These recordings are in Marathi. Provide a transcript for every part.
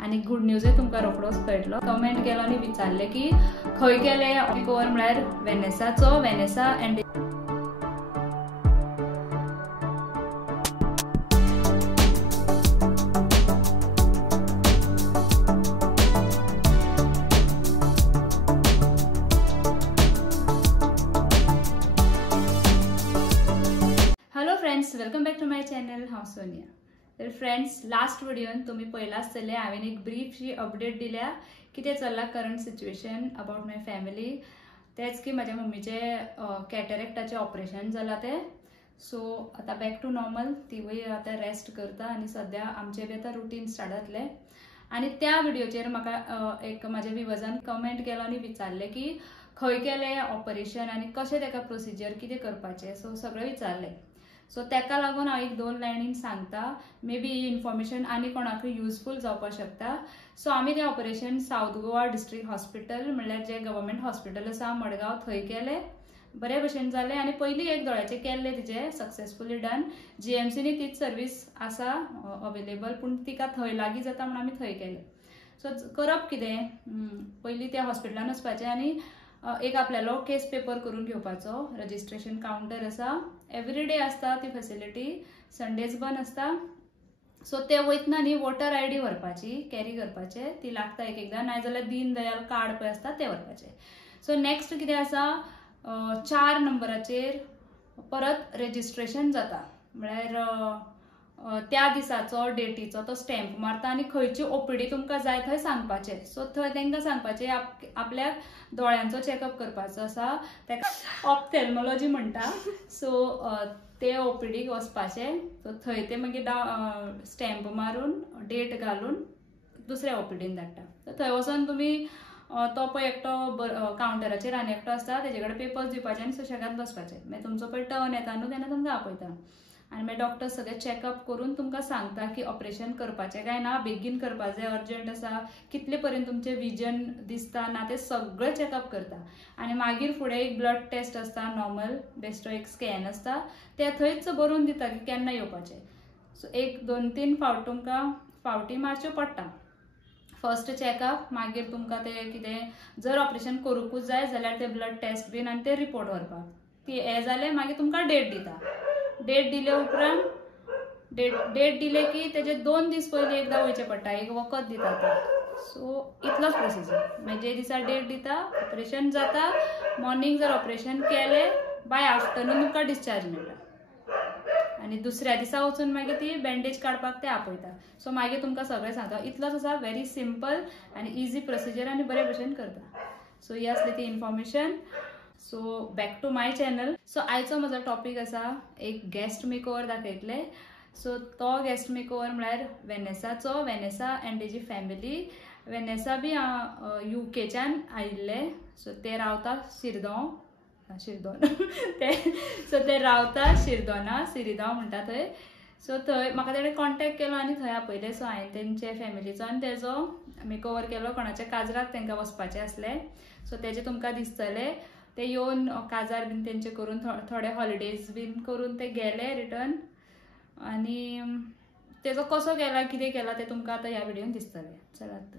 आणि गुड न्यूजय तुमकां रोखडोच कळटलो। कमेंट केलो आनी विचारले की खंय केले कवर म्हळ्यार Vanessa and hello friends, welcome back to my channel. हांव सोनिया। तर फ्रेंड्स, लास्ट व्हिडिओन तुम्ही पहिला आसतले हांवें एक ब्रीफशी अपडेट दिल्या कितें चल्ला current situation about my family. तेच की माझ्या मम्मीचे कॅटरेक्टाचे ऑपरेशन जाला ते। सो आता बॅक टू नॉर्मल, तीवय आता रेस्ट करता आणि सध्या आमचे बी आता रुटीन स्टार्ट जातले। आणि त्या व्हिडिओचेर म्हाका एक माझ्या व्ह्युअर्सान कमेंट केलो आणि विचारले की खंय केले ऑपरेशन आणि कशें तेका प्रोसिजर कितें करपाचें, सो सगळें विचारले। सो तेका लागून हांव एक दोन लायनीन सांगता, मे बी ही इन्फॉर्मेशन आनी कोणाकूय युजफूल जावपाक शकता। सो आमी तें operation south Goa district hospital म्हणल्यार जे गव्हर्मेंट हॉस्पिटल आसा मडगांव, थंय केले। बरे भशेन जाले आणि पयलीं एक दोळ्याचे केल्ले तिचे सक्सेसफुली डन। जीएमसीनी तीच सर्वीस आसा अवेलेबल, पूण तिका थंय लागीं जाता म्हणून आमी थंय केले। सो करप कितें, पयलीं त्या हॉस्पिटलान वचपाचें आणि एक आपल्यालो केस पेपर करून घेवपाचो। रजिस्ट्रेशन काउंटर आसा, एवरीडे आसता ती फॅसिलिटी, संडेज बंद आसता। सो ते वयतना न्ही वोटर आयडी व्हरपाची, कॅरी करपाचे, ती लागता एक एकदां, नाजाल्यार दीन दयाल कार्ड पळय आसता ते व्हरपाचे। सो नेक्स्ट कितें आसा, 4 नंबराचेर परत रजिस्ट्रेशन जाता, म्हळ्यार त्या दिसाचो डेटीचो तो स्टॅम्प मारता आणि खंयची ओपीडी तुमकां जाय थंय सांगपाचें। सो थंय तांकां सांगपाचें आपल्याक दोळ्यांचो चॅकअप करपाचो आसा, ताका ऑप्थेल्मोलॉजी म्हणटा। सो ते ओपीडीक वचपाचें। सो थंय ते मागीर स्टॅम्प मारून डेट घालून दुसऱ्या ओपीडीन धाडटा। सो थंय वचून तुमी तो पळय एकटो काउंटराचेर आनी एकटो आसता, तेजे कडेन पेपर्स दिवपाचे आनी सुशेगाद बसपाचें। मागीर तुमचो पळय टर्न येता न्हू तेन्ना तुमकां आपयता आणि मागीर डॉक्टर सगळे चॅकअप करून तुमकां सांगता की ऑपरेशन करपाचें काय ना, बेगीन करपाचें, अर्जंट आसा, कितले पर्यंत तुमचें विजन दिसता ना ते सगळें चॅकअप करता। आणि मागीर फुडें एक ब्लड टेस्ट आसता नॉर्मल, बेश्टो एक स्कॅन आसता, ते थंयच बरोवन दिता की केन्ना येवपाचें। सो एक 2-3 फावट तुमकां फावटी मारच्यो पडटा। फर्स्ट चॅकअप, मागीर तुमकां ते कितें जर ऑपरेशन करूंकूच जाय जाल्यार ते ब्लड टेस्ट बीन आनी ते रिपोर्ट व्हरपाक, ती हे जालें मागीर तुमकां डेट दिता। डेट दिले उपरांत डेट दिले की तेजे 2 दीस पयलीं एकदां वयचें पडटा, एक वखद दिता ते। सो इतलोच प्रोसिजर। मागीर जे दिसा डेट दिता ऑपरेशन जाता, मॉर्निंग जर ऑपरेशन केलें बाय आफ्टरनून तुमकां डिस्चार्ज मेळटा आणि दुसऱ्या दिसा वचून मागीर ती बँडेज काडपाक ते आपयता। सो मागीर तुमकां सगळें सांगता। इतलोच आसा, व्हेरी सिंपल आनी इजी प्रोसिजर आनी बरे भशेन करता। सो ही आसली ती information. So back to my channel. So आयचो म्हजो टॉपिक आसा एक गेस्ट मेकओवर दाखयतले। सो तो गेस्ट मेकओवर म्हळ्यार वेनेसा एंड तेजी फॅमिली। वेनेसा बी यूकेच्यान आयिल्ले। सो ते रावता शिरदोन ते रावता शिरदोना, सिरिगांव म्हणटा थंय। सो थंय म्हाका तेणें कॉन्टॅक्ट केलो आनी थंय आपयलें। सो हांवें तेंचे फॅमिलीचो आनी तेजो मेकओवर केलो। कोणाच्या काजराक तांकां वचपाचें आसलें, सो तेजे तुमकां दिसतलें। ते येवन काजार बीन तेंचे करून थोडे हॉलिडेज बीन करून ते गेले रिटर्न। आणि तेजो कसो केला, कितें केला ते तुमकां आतां ह्या व्हिडिओन दिसतलें। चलात।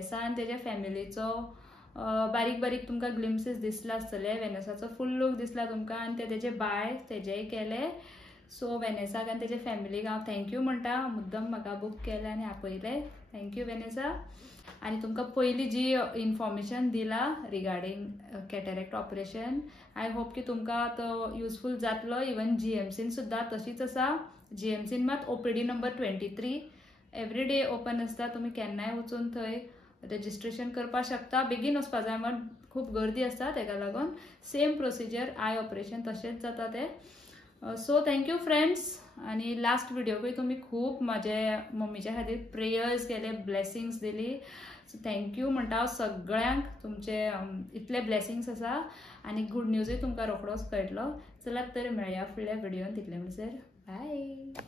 वेनेसा आनी तेज्या फॅमिलीचो बारीक बारीक तुमकां ग्लिम्सीस दिसला आसतले. वेनेसाचो फूल लूक दिसला तुमकां आनी ते तेजे बाय तेजेय केले. सो वेनेसाक आनी तेजे फॅमिलीक हांव थँक्यू म्हणटा. मुद्दम म्हाका बूक केलें आनी आपयलें. Thank you Vanessa. आनी तुमकां पयलीं जी इन्फॉर्मेशन दिला regarding cataract operation, I hope की तुमकां तो युजफूल जातलो. इवन GMCन सुद्दां तशीच आसा. GMCन मात OPD number 23 every day open आसता. तुमी केन्नाय वचून थंय रजिस्ट्रेशन करपाक शकता. बेगीन वचपा जाय मात खूब गर्दी आसता तेका लागून. सेम प्रोसिजर आय ऑपरेशन तशेंच जाता ते. So thank you friends. आनी लास्ट व्हिडिओकूय तुमी खूब म्हाजे मम्मीच्या खातीर प्रेयर्स केले, ब्लेसिंग्स दिली. सो थँक्यू म्हणटा हांव सगळ्यांक. तुमचे इतले ब्लेसिंग्स आसा आनी गूड न्यूजूय तुमकां रोखडोच कळटलो. चलात तर मेळया फुडल्या व्हिडिओन. तितले म्हणसर बाय.